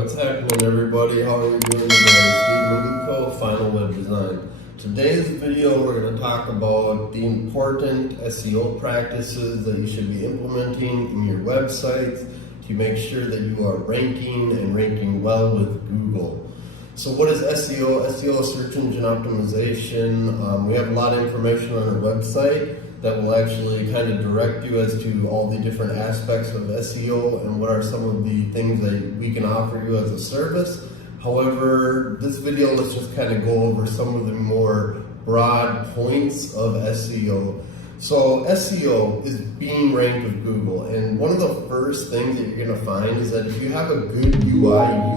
what's happening everybody? How are we doing today? Steve Maluko, Final Web Design. Today's video we're going to talk about the important SEO practices that you should be implementing in your websites to make sure that you are ranking and ranking well with Google. So what is SEO? SEO is search engine optimization. We have a lot of information on our website that will actually kind of direct you as to all the different aspects of SEO and what are some of the things that we can offer you as a service. However, this video, let's just kind of go over some of the more broad points of SEO. So SEO is being ranked with Google, and one of the first things that you're going to find is that if you have a good UI,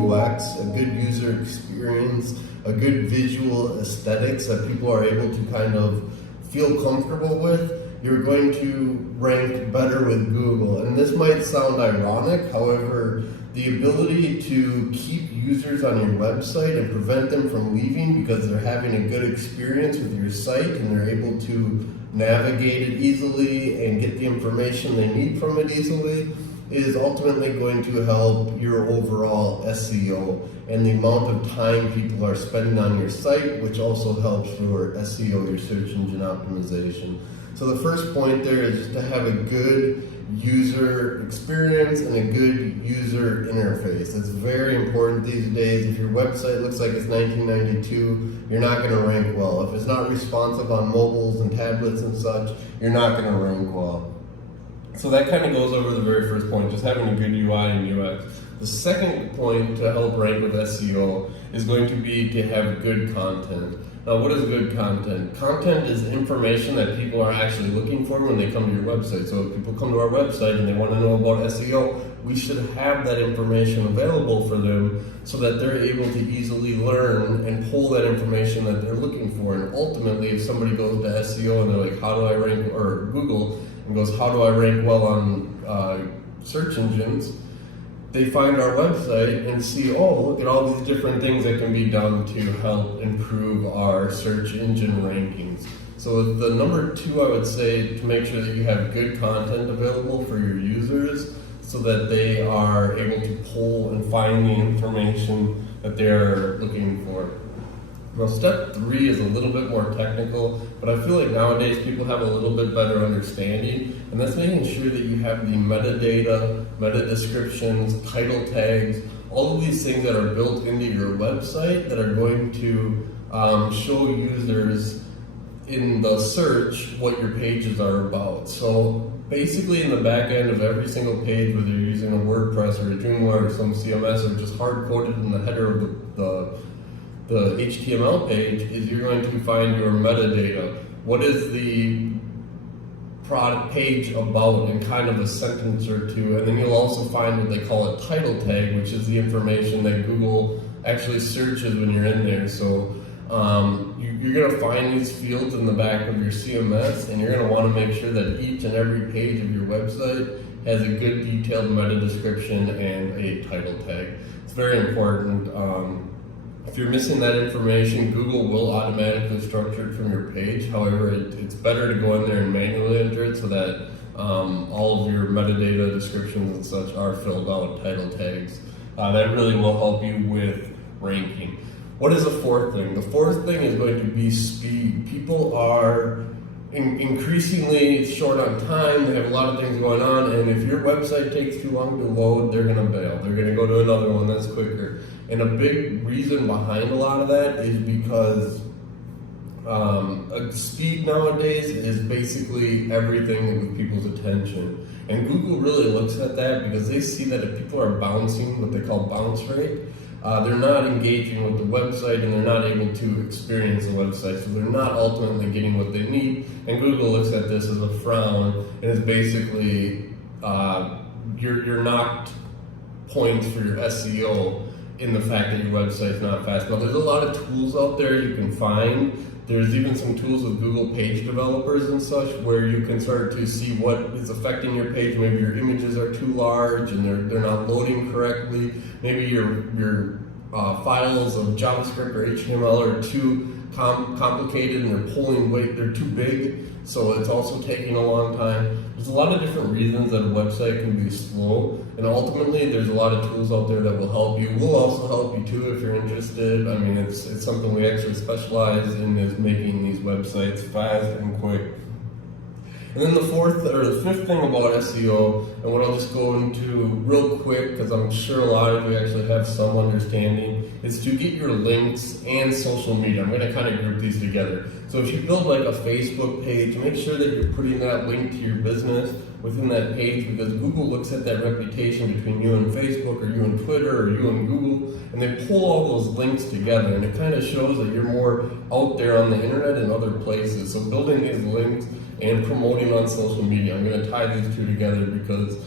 UX, a good user experience, a good visual aesthetics that people are able to kind of feel comfortable with, you're going to rank better with Google. And this might sound ironic, however, the ability to keep users on your website and prevent them from leaving because they're having a good experience with your site and they're able to navigate it easily and get the information they need from it easily is ultimately going to help your overall SEO and the amount of time people are spending on your site, which also helps your SEO, your search engine optimization. So the first point there is just to have a good user experience and a good user interface. It's very important these days. If your website looks like it's 1992, you're not going to rank well. If it's not responsive on mobiles and tablets and such, you're not going to rank well. So that kind of goes over the very first point, just having a good UI and UX. The second point to help rank with SEO is going to be to have good content. Now, what is good content? Content is information that people are actually looking for when they come to your website. So if people come to our website and they want to know about SEO, we should have that information available for them so that they're able to easily learn and pull that information that they're looking for. And ultimately, if somebody goes to SEO and they're like, how do I rank, or Google, and goes, how do I rank well on search engines? They find our website and see, oh, look at all these different things that can be done to help improve our search engine rankings. So the number two, I would say, to make sure that you have good content available for your users so that they are able to pull and find the information that they're looking for. Now, step three is a little bit more technical, but I feel like nowadays people have a little bit better understanding, and that's making sure that you have the metadata, meta descriptions, title tags, all of these things that are built into your website that are going to show users in the search what your pages are about. So basically in the back end of every single page, whether you're using a WordPress or a Joomla or some CMS or just hard-coded in the header of the HTML page, is you're going to find your metadata. What is the product page about in kind of a sentence or two, and then you'll also find what they call a title tag, which is the information that Google actually searches when you're in there. So you're going to find these fields in the back of your CMS, and you're going to want to make sure that each and every page of your website has a good detailed meta description and a title tag. It's very important. If you're missing that information, Google will automatically structure it from your page. However, it's better to go in there and manually enter it so that all of your metadata descriptions and such are filled out, title tags. That really will help you with ranking. What is the fourth thing? The fourth thing is going to be speed. People are increasingly short on time. They have a lot of things going on, and if your website takes too long to load, they're going to bail. They're going to go to another one that's quicker. And a big reason behind a lot of that is because speed nowadays is basically everything with people's attention. And Google really looks at that because they see that if people are bouncing, what they call bounce rate, they're not engaging with the website and they're not able to experience the website, so they're not ultimately getting what they need. And Google looks at this as a frown, and it's basically you're knocked points for your SEO in the fact that your website's not fast. Now, there's a lot of tools out there you can find. There's even some tools with Google page developers and such where you can start to see what is affecting your page. Maybe your images are too large and they're not loading correctly. Maybe your files of JavaScript or HTML are too complicated and they're pulling weight, they're too big, so it's also taking a long time. There's a lot of different reasons that a website can be slow, and ultimately there's a lot of tools out there that will help you. We'll also help you too if you're interested. I mean, it's something we actually specialize in, is making these websites fast and quick. And then the fifth thing about SEO, and what I'll just go into real quick, because I'm sure a lot of you actually have some understanding, is to get your links and social media. I'm going to kind of group these together. So if you build like a Facebook page, make sure that you're putting that link to your business within that page, because Google looks at that reputation between you and Facebook, or you and Twitter, or you and Google, and they pull all those links together, and it kind of shows that you're more out there on the internet and other places. So building these links and promoting on social media. I'm going to tie these two together because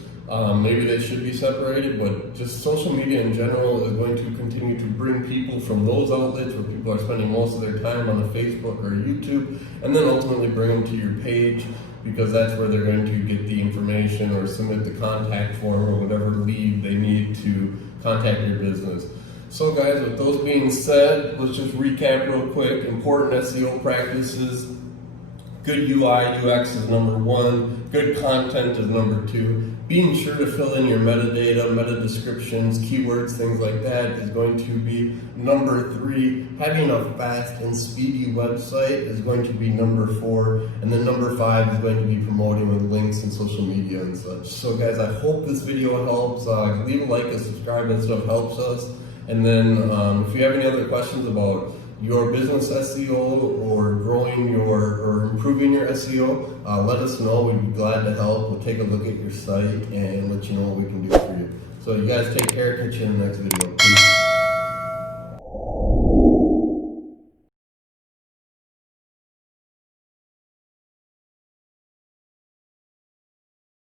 maybe they should be separated, but just social media in general is going to continue to bring people from those outlets where people are spending most of their time on the Facebook or YouTube, and then ultimately bring them to your page, because that's where they're going to get the information or submit the contact form or whatever lead they need to contact your business. So guys, with those being said, let's just recap real quick. Important SEO practices. Good UI, UX is number one. Good content is number two. Being sure to fill in your metadata, meta descriptions, keywords, things like that is going to be number three. Having a fast and speedy website is going to be number four. And then number five is going to be promoting with links and social media and such. So guys, I hope this video helps. Leave a like and subscribe, and stuff helps us. And then if you have any other questions about your business SEO or growing or improving your SEO, let us know. We'd be glad to help. We'll take a look at your site and let you know what we can do for you. So you guys take care. Catch you in the next video. Peace.